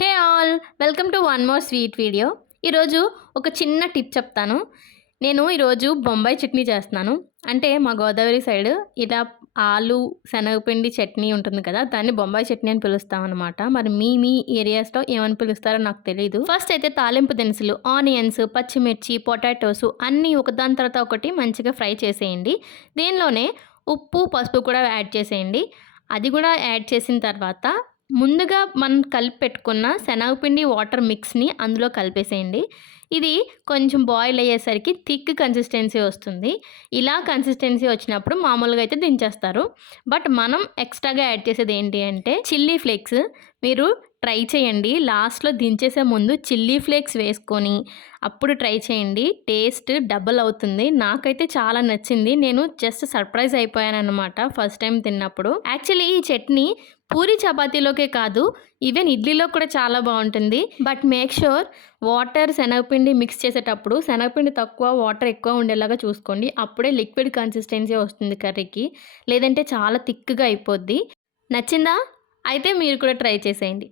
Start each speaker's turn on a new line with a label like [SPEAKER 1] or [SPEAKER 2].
[SPEAKER 1] Hey all welcome to one more sweet video. ఈరోజు ఒక చిన్న టిప్ చెప్తాను. నేను ఈరోజు బొంబాయి చట్నీ చేస్తున్నాను. అంటే మా గోదావరి సైడ్ ఇలా ఆలు శనగపిండి చట్నీ ఉంటుంది కదా దాన్ని బొంబాయి చట్నీ అని పిలుస్తామన్నమాట. మరి మీ మీ ఏరియాస్లో ఏమని పిలుస్తారో నాకు తెలియదు ఫస్ట్ అయితే తాలింపు దినుసులు ఆనియన్స్ పచ్చిమిర్చి పొటాటోస్ అన్నీ ఒకదాని తర్వాత ఒకటి మంచిగా ఫ్రై చేసేయండి. దీనిలోనే ఉప్పు పసుపు కూడా యాడ్ చేసేయండి. అది కూడా యాడ్ చేసిన తర్వాత ముందుగా మనం కలిపి పెట్టుకున్న శనగపిండి వాటర్ మిక్స్ని అందులో కలిపేసేయండి. ఇది కొంచెం బాయిల్ అయ్యేసరికి థిక్ కన్సిస్టెన్సీ వస్తుంది. ఇలా కన్సిస్టెన్సీ వచ్చినప్పుడు మామూలుగా అయితే దించేస్తారు. బట్ మనం ఎక్స్ట్రాగా యాడ్ చేసేది ఏంటి అంటే చిల్లీ ఫ్లేక్స్. మీరు ట్రై చేయండి. లాస్ట్లో దించేసే ముందు చిల్లీ ఫ్లేక్స్ వేసుకొని అప్పుడు ట్రై చేయండి. టేస్ట్ డబుల్ అవుతుంది. నాకైతే చాలా నచ్చింది. నేను జస్ట్ సర్ప్రైజ్ అయిపోయాను అనమాట ఫస్ట్ టైం తిన్నప్పుడు. యాక్చువల్లీ ఈ చట్నీ పూరి చపాతీలోకే కాదు ఈవెన్ ఇడ్లీలో కూడా చాలా బాగుంటుంది. బట్ మేక్ షూర్ వాటర్ శనగపిండి మిక్స్ చేసేటప్పుడు శనగపిండి తక్కువ వాటర్ ఎక్కువ ఉండేలాగా చూసుకోండి. అప్పుడే లిక్విడ్ కన్సిస్టెన్సీ వస్తుంది కర్రీకి. లేదంటే చాలా థిక్గా అయిపోద్ది. నచ్చిందా? అయితే మీరు కూడా ట్రై చేసేయండి.